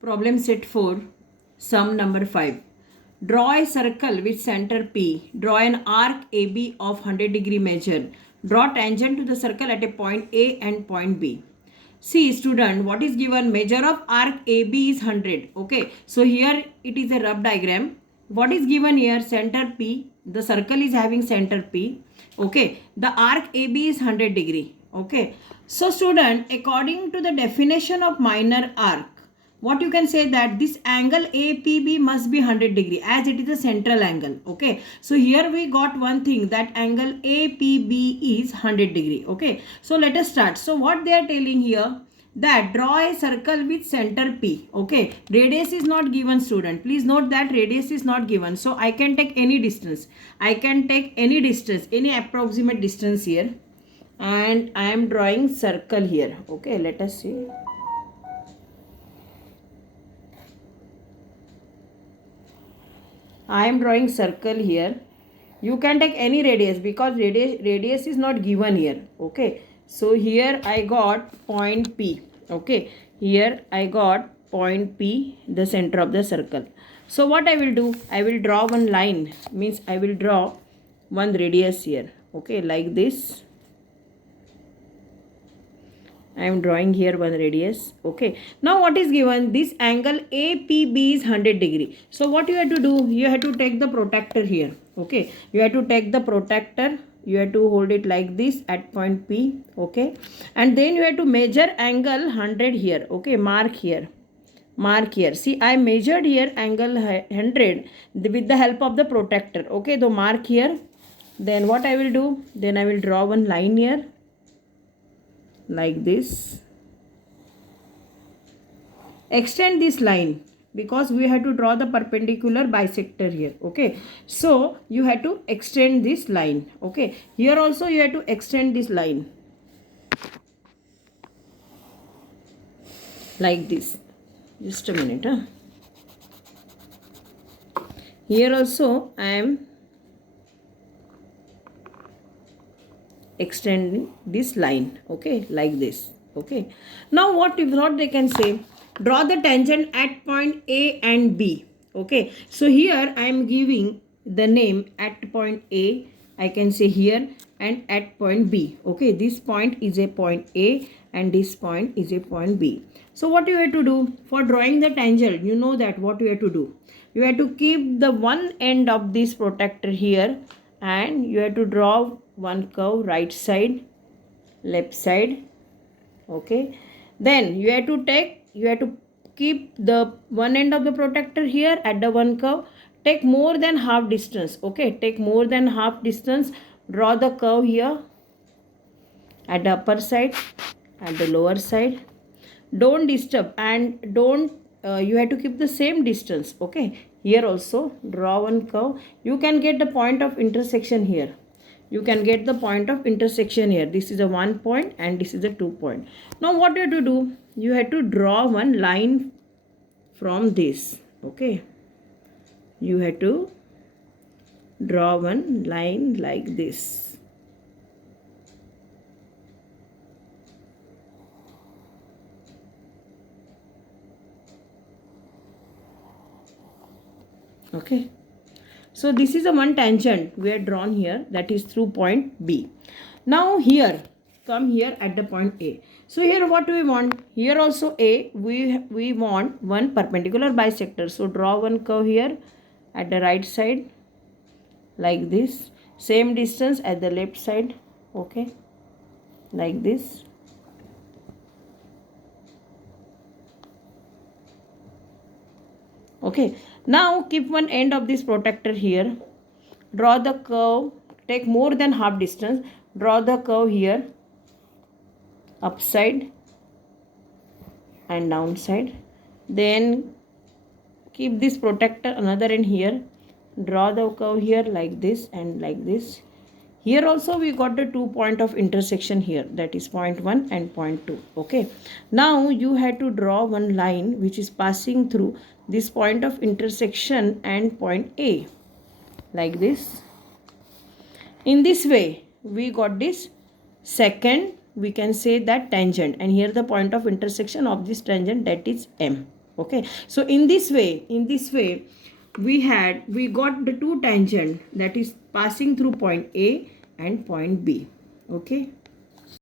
Problem set 4, sum number 5. Draw a circle with center P. Draw an arc AB of 100-degree measure. Draw tangent to the circle at a point A and point B. See student, what is given? Measure of arc AB is 100. Okay, so here it is a rough diagram. What is given here? Center P. The circle is having center P. Okay, the arc AB is 100 degree. Okay, so student, according to the definition of minor arc, what you can say that this angle APB must be 100 degree as it is a central angle. Okay, so here we got one thing, that angle APB is 100 degree. Okay, so let us start. So what they are telling here, that draw a circle with center P. Okay, radius is not given student. Please note that radius is not given. So I can take any distance. I can take any distance, any approximate distance here. And I am drawing circle here. Okay, let us see. I am drawing circle here. You can take any radius because radius is not given here. Okay, so here I got point P. Okay, here I got point P, the center of the circle. So what I will do, I will draw one line, means I will draw one radius here. Okay, like this. I am drawing here one radius. Okay, now what is given? This angle APB is 100 degree. So what you have to do? You have to take the protractor here. Okay, you have to take the protractor. You have to hold it like this at point P. Okay, and then you have to measure angle 100 here. Okay, mark here. Mark here. See, I measured here angle 100 with the help of the protractor. Okay, so mark here. Then what I will do? Then I will draw one line here, like this. Extend this line because we have to draw the perpendicular bisector here. Okay, so you have to extend this line. Okay, here also you have to extend this line like this. Just a minute. Here also I am extend this line. Okay, like this. Okay, now what they can say, draw the tangent at point A and B. Okay, so here I am giving the name at point A, I can say here, and at point B. Okay, this point is a point A and this point is a point B. So what you have to do for drawing the tangent, you know that what you have to do, you have to keep the one end of this protractor here and you have to draw one curve, right side, left side. Okay, then you have to keep the one end of the protractor here at the one curve, take more than half distance. Okay, take more than half distance, draw the curve here at the upper side, at the lower side. Don't disturb and don't you have to keep the same distance. Okay, here also draw one curve. You can get the point of intersection here. You can get the point of intersection here. This is a 1 point and this is a 2 point. Now what you have to do, you have to draw one line from this. Okay, you have to draw one line like this. Okay, so this is a one tangent we have drawn here, that is through point B. Now here, come here at the point A. So here what do we want? Here also A, we want one perpendicular bisector. So draw one curve here at the right side like this. Same distance at the left side. Okay, like this. Okay, now keep one end of this protractor here, draw the curve, take more than half distance, draw the curve here, upside and downside. Then keep this protractor another end here, draw the curve here like this and like this. Here also we got the 2 point of intersection here, that is point 1 and point 2. Okay, now you have to draw one line which is passing through this point of intersection and point A, like this. In this way we got this second, we can say that tangent, and here the point of intersection of this tangent, that is M. Okay, so in this way we got the two tangent that is passing through point A and point B. Okay.